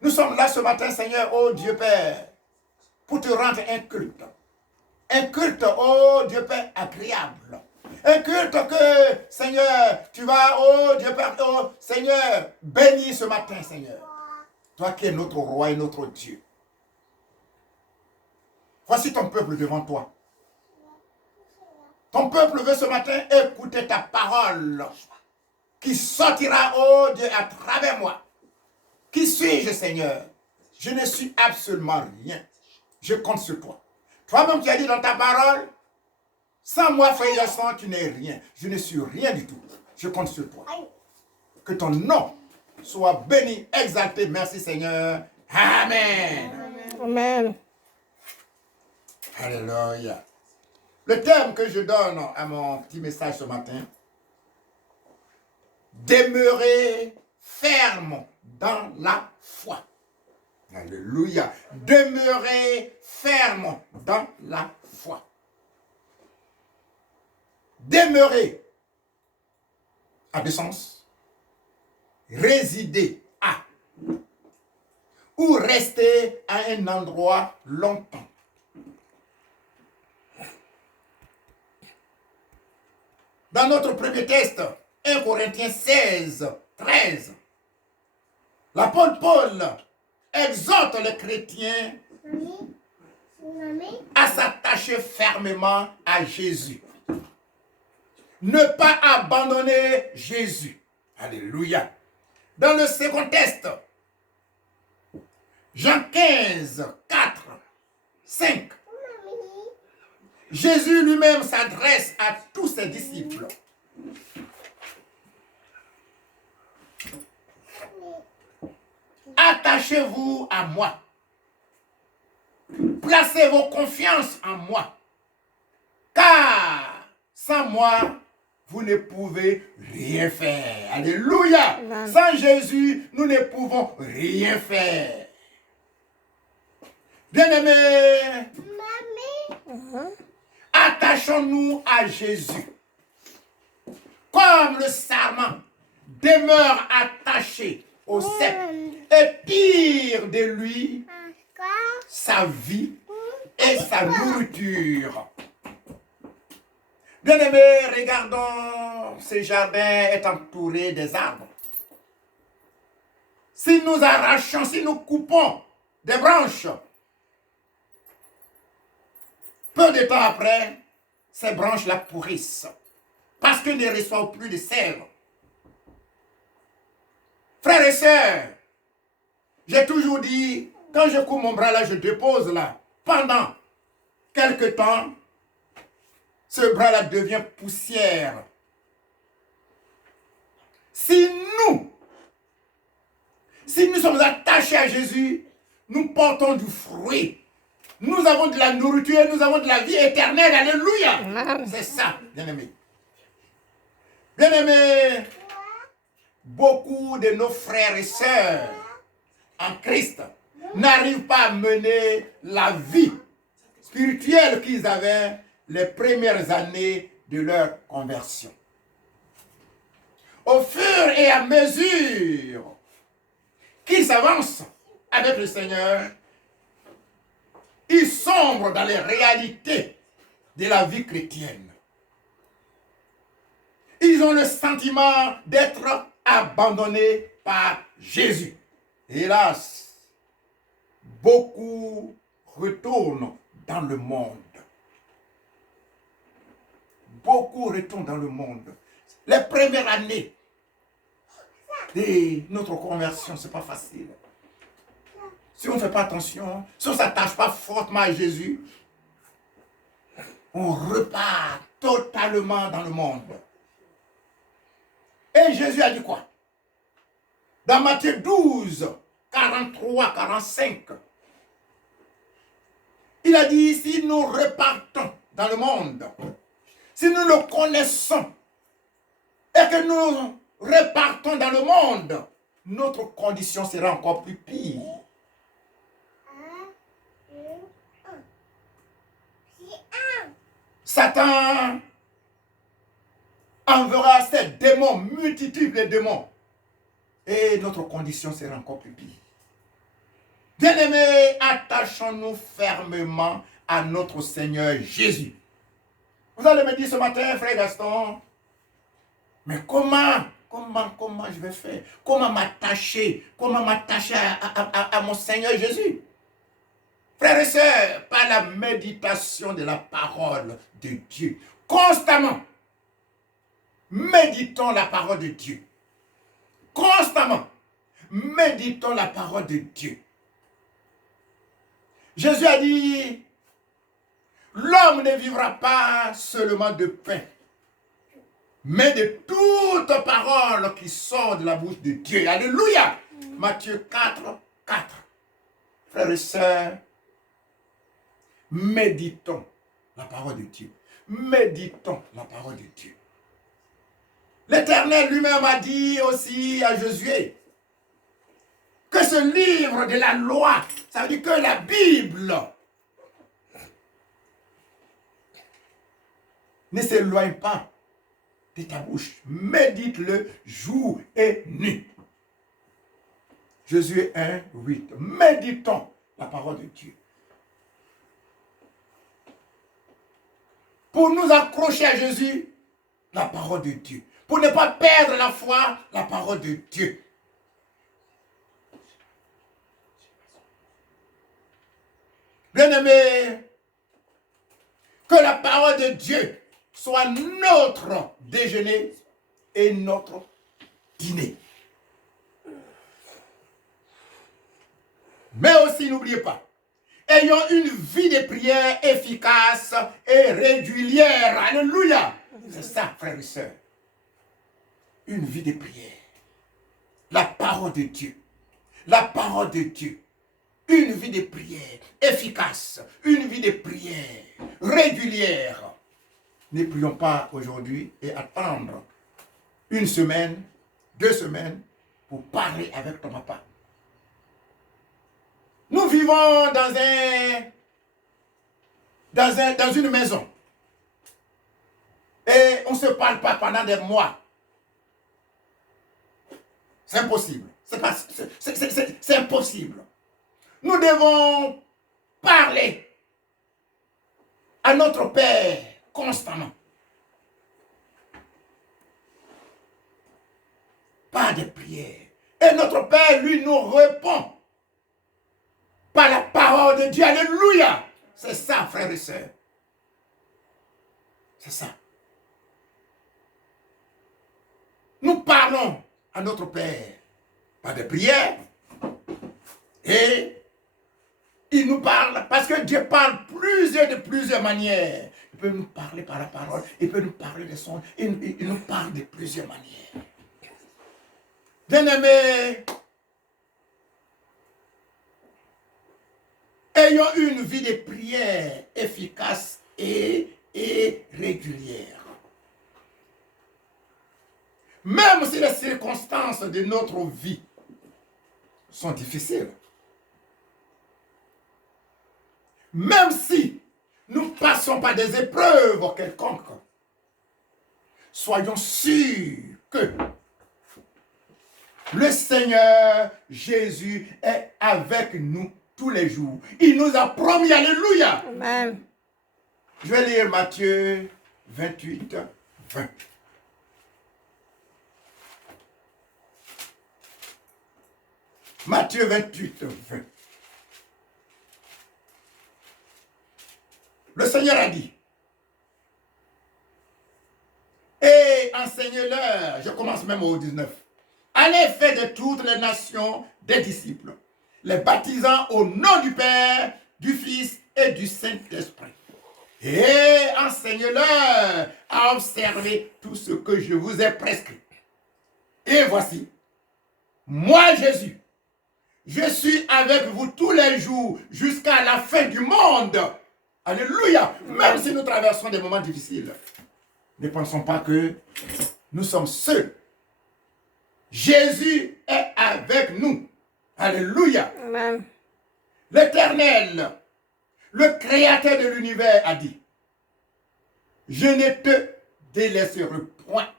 Nous sommes là ce matin, Seigneur, oh Dieu Père, pour te rendre un culte. Un culte, oh Dieu Père, agréable. Un culte que, Seigneur, tu vas, oh Dieu Père, oh Seigneur, bénir ce matin, Seigneur. Toi qui es notre roi et notre Dieu. Voici ton peuple devant toi. Ton peuple veut ce matin écouter ta parole qui sortira, oh Dieu, à travers moi. Qui suis-je, Seigneur? Je ne suis absolument rien. Je compte sur toi. Toi-même, tu as dit dans ta parole, sans moi, frère et garçon, tu n'es rien. Je ne suis rien du tout. Je compte sur toi. Que ton nom soit béni, exalté. Merci, Seigneur. Amen. Amen. Alléluia. Le thème que je donne à mon petit message ce matin, demeurer ferme dans la foi. Alléluia. Demeurer ferme dans la foi. Demeurer a deux sens. Résider à ou rester à un endroit longtemps. Dans notre premier texte, 1 Corinthiens 16, 13, l'apôtre Paul exhorte les chrétiens à s'attacher fermement à Jésus. Ne pas abandonner Jésus. Alléluia. Dans le second texte, Jean 15, 4, 5, Jésus lui-même s'adresse à tous ses disciples. Attachez-vous à moi. Placez vos confiances en moi. Car sans moi, vous ne pouvez rien faire. Alléluia. Amen. Sans Jésus, nous ne pouvons rien faire. Bien-aimés, attachons-nous à Jésus. Comme le sarment demeure attaché au cep et tire de lui sa vie et sa nourriture. Bien-aimés, regardons, ce jardin est entouré des arbres. Si nous arrachons, si nous coupons des branches, peu de temps après, ces branches-là pourrissent parce qu'elles ne reçoivent plus de sève. Frères et sœurs, j'ai toujours dit, quand je coupe mon bras là, je dépose là. Pendant quelque temps, ce bras-là devient poussière. Si nous sommes attachés à Jésus, nous portons du fruit. Nous avons de la nourriture, nous avons de la vie éternelle. Alléluia. C'est ça, bien-aimés. Bien-aimés, beaucoup de nos frères et sœurs en Christ n'arrivent pas à mener la vie spirituelle qu'ils avaient les premières années de leur conversion. Au fur et à mesure qu'ils avancent avec le Seigneur, ils sombrent dans les réalités de la vie chrétienne. Ils ont le sentiment d'être abandonnés par Jésus. Hélas, beaucoup retournent dans le monde. Beaucoup retournent dans le monde. Les premières années de notre conversion, ce n'est pas facile. Si on ne fait pas attention, si on ne s'attache pas fortement à Jésus, on repart totalement dans le monde. Et Jésus a dit quoi? Dans Matthieu 12, 43, 45, il a dit, si nous repartons dans le monde, si nous le connaissons et que nous repartons dans le monde, notre condition sera encore plus pire. Satan enverra ses démons, multitudes de démons. Et notre condition sera encore plus pire. Bien-aimés, attachons-nous fermement à notre Seigneur Jésus. Vous allez me dire ce matin, frère Gaston, mais comment je vais faire? Comment m'attacher à mon Seigneur Jésus? Frères et sœurs, par la méditation de la parole de Dieu, constamment, méditons la parole de Dieu. Constamment, méditons la parole de Dieu. Jésus a dit, l'homme ne vivra pas seulement de pain, mais de toute parole qui sort de la bouche de Dieu. Alléluia. Matthieu 4, 4. Frères et sœurs, méditons la parole de Dieu. Méditons la parole de Dieu. L'Éternel lui-même a dit aussi à Josué que ce livre de la loi, ça veut dire que la Bible ne s'éloigne pas de ta bouche. Médite-le jour et nuit. Josué 1, 8. Méditons la parole de Dieu. Pour nous accrocher à Jésus, la parole de Dieu. Pour ne pas perdre la foi, la parole de Dieu. Bien-aimés, que la parole de Dieu soit notre déjeuner et notre dîner. Mais aussi, n'oubliez pas, ayons une vie de prière efficace et régulière. Alléluia. C'est ça, frères et sœurs. Une vie de prière. La parole de Dieu. La parole de Dieu. Une vie de prière efficace. Une vie de prière régulière. Ne prions pas aujourd'hui et attendre une semaine, 2 semaines pour parler avec ton papa. Nous vivons dans une maison. Et on ne se parle pas pendant des mois. C'est impossible. C'est impossible. Nous devons parler à notre Père constamment. Pas de prière. Et notre Père, lui, nous répond par la parole de Dieu. Alléluia. C'est ça, frères et sœurs. C'est ça. Nous parlons à notre Père par des prières. Et il nous parle, parce que Dieu parle de plusieurs manières. Il peut nous parler par la parole, il peut nous parler de son, il nous parle de plusieurs manières. Bien-aimés, ayons une vie de prière efficace et régulière. Même si les circonstances de notre vie sont difficiles, même si nous passons par des épreuves quelconques, soyons sûrs que le Seigneur Jésus est avec nous tous les jours. Il nous a promis, alléluia. Amen. Je vais lire Matthieu 28, 20. Matthieu 28, 20. Le Seigneur a dit, et enseignez-leur, je commence même au 19, allez faire de toutes les nations des disciples, les baptisant au nom du Père, du Fils et du Saint-Esprit. Et enseignez-leur à observer tout ce que je vous ai prescrit. Et voici, moi Jésus, je suis avec vous tous les jours jusqu'à la fin du monde. Alléluia. Même si nous traversons des moments difficiles, ne pensons pas que nous sommes seuls. Jésus est avec nous. Alléluia. Amen. L'Éternel, le Créateur de l'univers, a dit, je ne te délaisserai point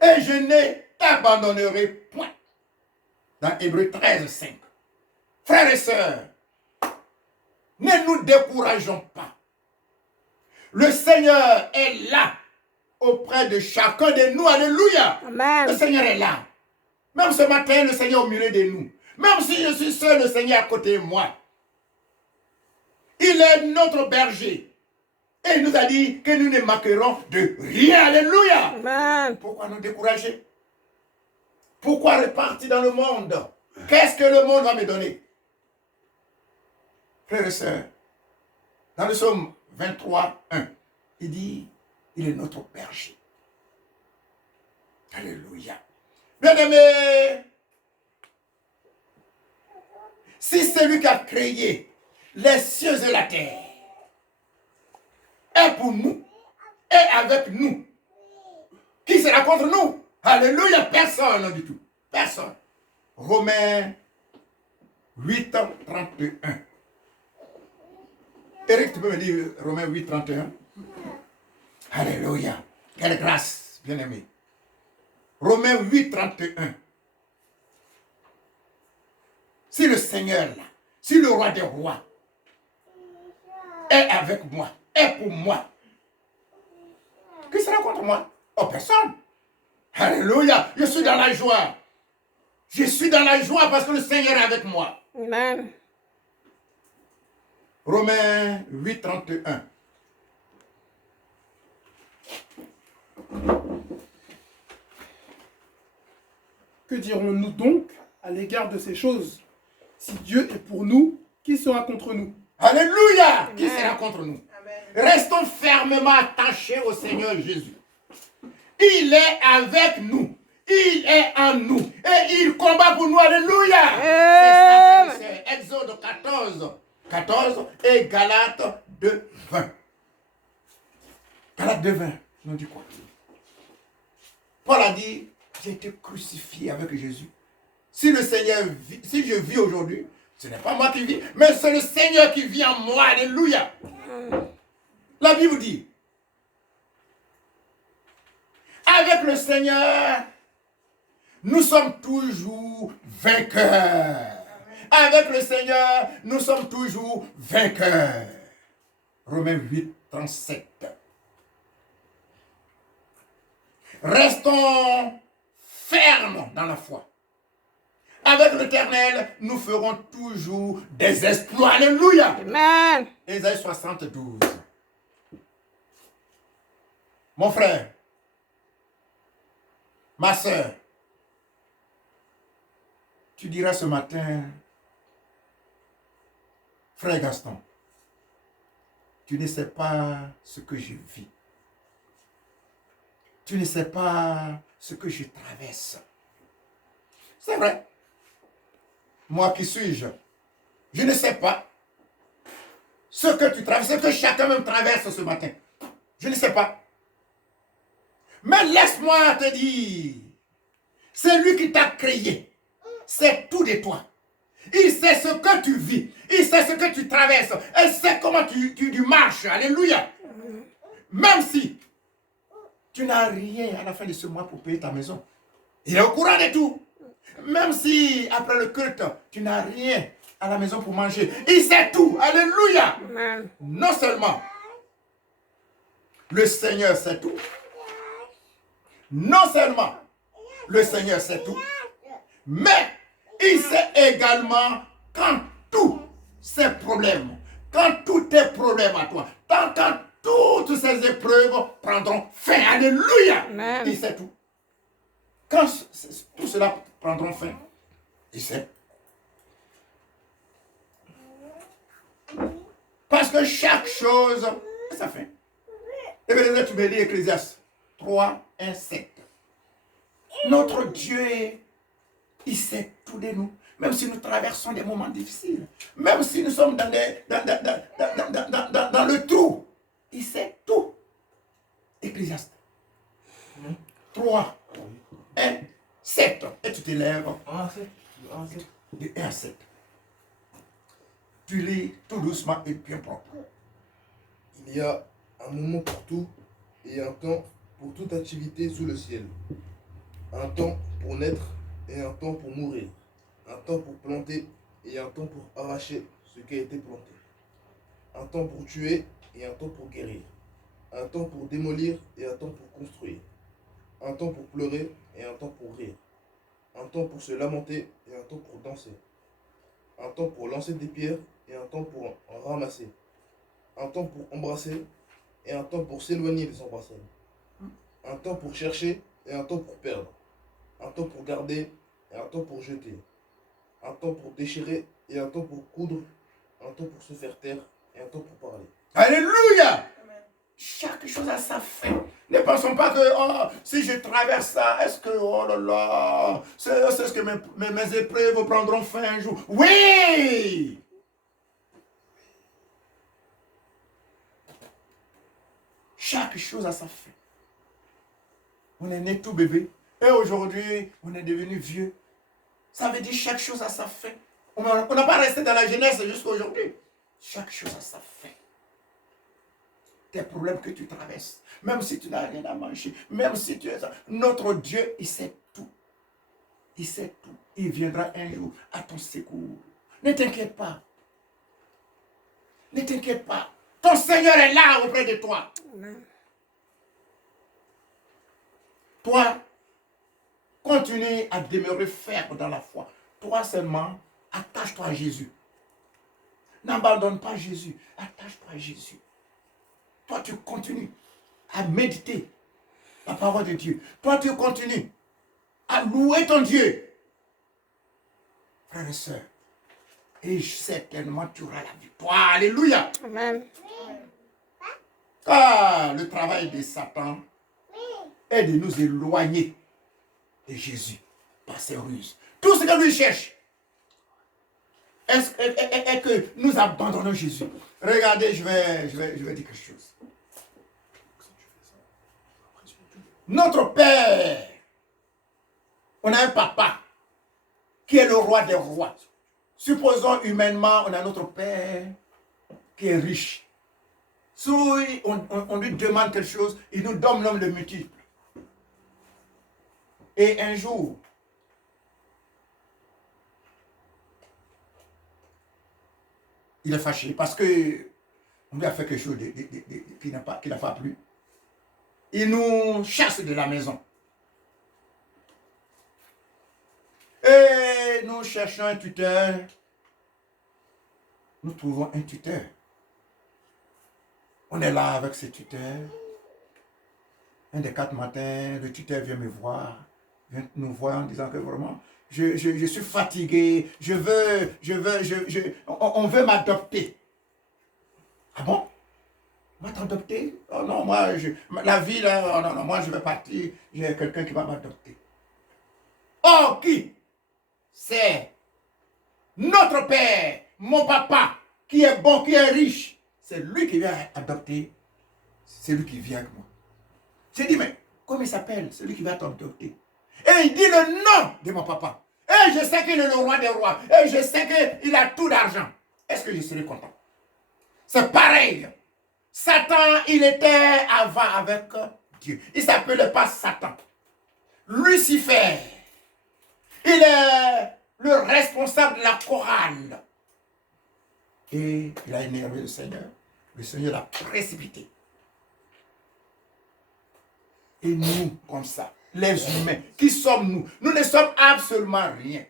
et je ne t'abandonnerai point. Dans Hébreux 13, 5. Frères et sœurs, ne nous décourageons pas. Le Seigneur est là auprès de chacun de nous. Alléluia. Amen. Le Seigneur est là. Même ce matin, le Seigneur est au milieu de nous. Même si je suis seul, le Seigneur est à côté de moi. Il est notre berger. Et il nous a dit que nous ne manquerons de rien. Alléluia. Amen. Pourquoi nous décourager? Pourquoi repartir dans le monde? Qu'est-ce que le monde va me donner? Frères et sœurs, dans le psaume 23, 1, il dit, il est notre berger. Alléluia. Bien-aimés, si c'est lui qui a créé les cieux et la terre, est pour nous, est avec nous, qui sera contre nous? Alléluia, personne du tout. Personne. Romains 8, 31. Eric, tu peux me dire Romains 8, 31? Alléluia. Quelle grâce, bien-aimé. Romains 8, 31. Si le Seigneur, là, si le roi des rois est avec moi, est pour moi, qui sera contre moi? Oh, personne. Alléluia. Je suis dans la joie. Je suis dans la joie parce que le Seigneur est avec moi. Amen. Romains 8, 31. Que dirons-nous donc à l'égard de ces choses? Si Dieu est pour nous, qui sera contre nous? Alléluia. Qui sera contre nous? Restons fermement attachés au Seigneur Jésus. Il est avec nous. Il est en nous. Et il combat pour nous. Alléluia. C'est ça, c'est Exode 14 et Galates 2, 20. Galates 2, 20. On dit quoi? Paul a dit, j'ai été crucifié avec Jésus. Si le Seigneur vit, si je vis aujourd'hui, ce n'est pas moi qui vis, mais c'est le Seigneur qui vit en moi. Alléluia. La Bible dit, avec le Seigneur, nous sommes toujours vainqueurs. Avec le Seigneur, nous sommes toujours vainqueurs. Romains 8, 37. Restons fermes dans la foi. Avec l'Éternel, nous ferons toujours des exploits. Alléluia. Amen. Ésaïe 72. Mon frère, ma soeur, tu diras ce matin, frère Gaston, tu ne sais pas ce que je vis. Tu ne sais pas ce que je traverse. C'est vrai. Moi, qui suis-je? Je ne sais pas ce que tu traverses, ce que chacun même traverse ce matin. Je ne sais pas. Mais laisse-moi te dire, c'est lui qui t'a créé. C'est tout de toi. Il sait ce que tu vis. Il sait ce que tu traverses. Il sait comment tu marches. Alléluia. Même si tu n'as rien à la fin de ce mois pour payer ta maison. Il est au courant de tout. Même si après le culte, tu n'as rien à la maison pour manger. Il sait tout. Alléluia. Amen. Non seulement le Seigneur sait tout. Non seulement le Seigneur sait tout. Mais il sait également quand tous ces problèmes, quand tous tes problèmes à toi, quand toutes ces épreuves prendront fin. Alléluia. Amen. Il sait tout. Quand tout cela prendront fin, il sait. Parce que chaque chose a sa fin. Et bien, tu me dis Ecclésiaste 3, 1, 7. Notre Dieu, il sait tout de nous. Même si nous traversons des moments difficiles. Même si nous sommes dans le trou. Il sait tout. Ecclésiaste 3, 1, 7. Et tu t'élèves de 1 à 7. Tu lis tout doucement et bien propre. Il y a un moment pour tout et un temps pour toute activité sous le ciel. Un temps pour naître et un temps pour mourir. Un temps pour planter et un temps pour arracher ce qui a été planté. Un temps pour tuer et un temps pour guérir. Un temps pour démolir et un temps pour construire. Un temps pour pleurer et un temps pour rire. Un temps pour se lamenter et un temps pour danser. Un temps pour lancer des pierres et un temps pour en ramasser. Un temps pour embrasser et un temps pour s'éloigner des embrassades. Un temps pour chercher et un temps pour perdre. Un temps pour garder et un temps pour jeter. Un temps pour déchirer et un temps pour coudre. Un temps pour se faire taire et un temps pour parler. Alléluia. Chaque chose a sa fin. Ne pensons pas que oh, si je traverse ça, est-ce que, oh là là, c'est ce que mes épreuves prendront fin un jour. Oui! Chaque chose a sa fin. On est né tout bébé et aujourd'hui, on est devenu vieux. Ça veut dire chaque chose a sa fin. On n'a pas resté dans la jeunesse jusqu'à aujourd'hui. Chaque chose a sa fin. Tes problèmes que tu traverses, même si tu n'as rien à manger, même si tu es... Notre Dieu, il sait tout. Il sait tout. Il viendra un jour à ton secours. Ne t'inquiète pas. Ne t'inquiète pas. Ton Seigneur est là auprès de toi. Toi, continue à demeurer ferme dans la foi. Toi seulement, attache-toi à Jésus. N'abandonne pas Jésus. Attache-toi à Jésus. Toi, tu continues à méditer la parole de Dieu. Toi, tu continues à louer ton Dieu. Frères et sœurs, et certainement tu auras la victoire. Alléluia. Amen. Car le travail de Satan est de nous éloigner de Jésus par ses ruses. Tout ce que lui cherche est que nous abandonnons Jésus. Regardez, je vais dire quelque chose. Notre Père, on a un papa qui est le roi des rois. Supposons humainement, on a notre Père qui est riche. Si on lui demande quelque chose, il nous donne l'homme de multiple. Et un jour, il est fâché parce que on lui a fait quelque chose qui n'a pas plu. Il nous chasse de la maison. Et nous cherchons un tuteur. Nous trouvons un tuteur. On est là avec ce tuteur. Un des 4 matins, le tuteur vient me voir, vient nous voir en disant que vraiment, je suis fatigué, on veut m'adopter. Ah bon? On va t'adopter? Oh non, moi, la vie là, oh non, moi je vais partir, j'ai quelqu'un qui va m'adopter. Oh, qui? C'est notre Père, mon papa, qui est bon, qui est riche. C'est lui qui vient adopter, c'est lui qui vient avec moi. J'ai dit, mais comment il s'appelle, celui qui va t'adopter? Et il dit le nom de mon papa. Et je sais qu'il est le roi des rois. Et je sais qu'il a tout d'argent. Est-ce que je serai content? C'est pareil. Satan, il était avant avec Dieu. Il ne s'appelait pas Satan. Lucifer, il est le responsable de la chorale. Et il a énervé le Seigneur. Le Seigneur l'a précipité. Et nous, comme ça, les humains, qui sommes-nous? Nous ne sommes absolument rien.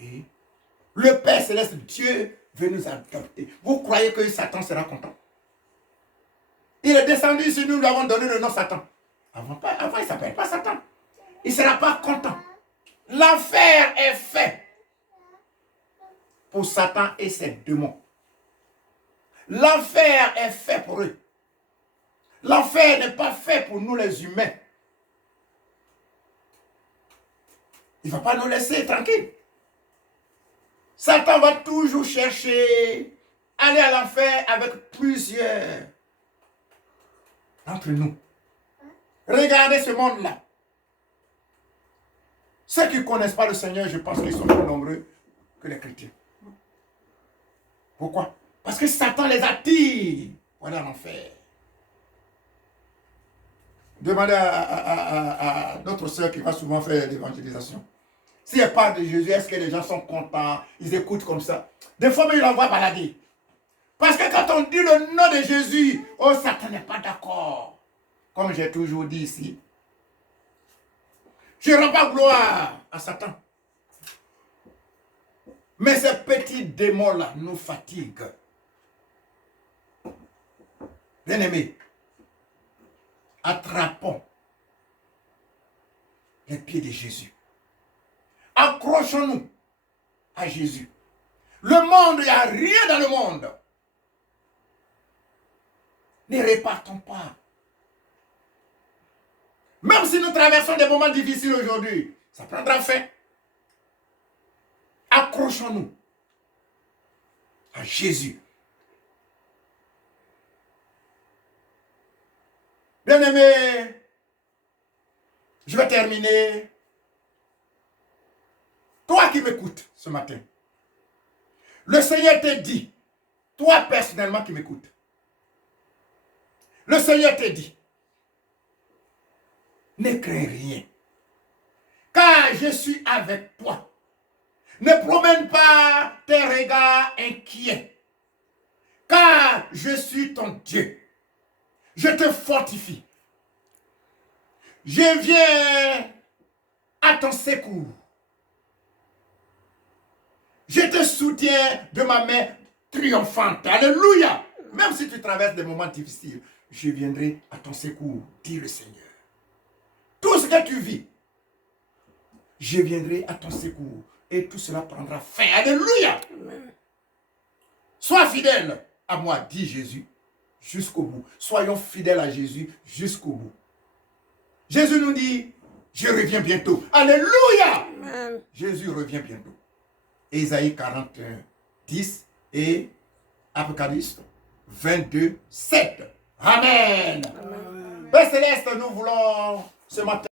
Et le Père Céleste, Dieu, veut nous adopter. Vous croyez que Satan sera content? Il est descendu ici, nous lui avons donné le nom Satan. Avant il ne s'appelle pas Satan. Il ne sera pas content. L'enfer est fait pour Satan et ses démons. L'enfer est fait pour eux. L'enfer n'est pas fait pour nous les humains. Il ne va pas nous laisser tranquilles. Satan va toujours chercher aller à l'enfer avec plusieurs d'entre nous. Regardez ce monde-là. Ceux qui ne connaissent pas le Seigneur, je pense qu'ils sont plus nombreux que les chrétiens. Pourquoi? Parce que Satan les attire pour aller à l'enfer. Demandez à notre soeur qui va souvent faire l'évangélisation. Si elle parle de Jésus, est-ce que les gens sont contents? Ils écoutent comme ça. Des fois, mais ils l'envoient balader. Parce que quand on dit le nom de Jésus, oh, Satan n'est pas d'accord. Comme j'ai toujours dit ici. Je ne rends pas gloire à Satan. Mais ces petits démons-là nous fatiguent. Bien-aimés, attrapons les pieds de Jésus. Accrochons-nous à Jésus. Le monde, il n'y a rien dans le monde. Ne répartons pas. Même si nous traversons des moments difficiles aujourd'hui, ça prendra fin. Accrochons-nous à Jésus. Bien-aimés, je vais terminer. Toi qui m'écoutes ce matin, le Seigneur te dit, toi personnellement qui m'écoutes, le Seigneur te dit, ne crains rien, car je suis avec toi. Ne promène pas tes regards inquiets, car je suis ton Dieu. Je te fortifie. Je viens à ton secours. Je te soutiens de ma main triomphante. Alléluia. Même si tu traverses des moments difficiles, je viendrai à ton secours, dit le Seigneur. Tout ce que tu vis, je viendrai à ton secours et tout cela prendra fin. Alléluia. Sois fidèle à moi, dit Jésus, jusqu'au bout. Soyons fidèles à Jésus jusqu'au bout. Jésus nous dit, je reviens bientôt. Alléluia. Amen. Jésus revient bientôt. Ésaïe 41, 10 et Apocalypse 22, 7. Amen. Amen. Père Céleste, nous voulons ce matin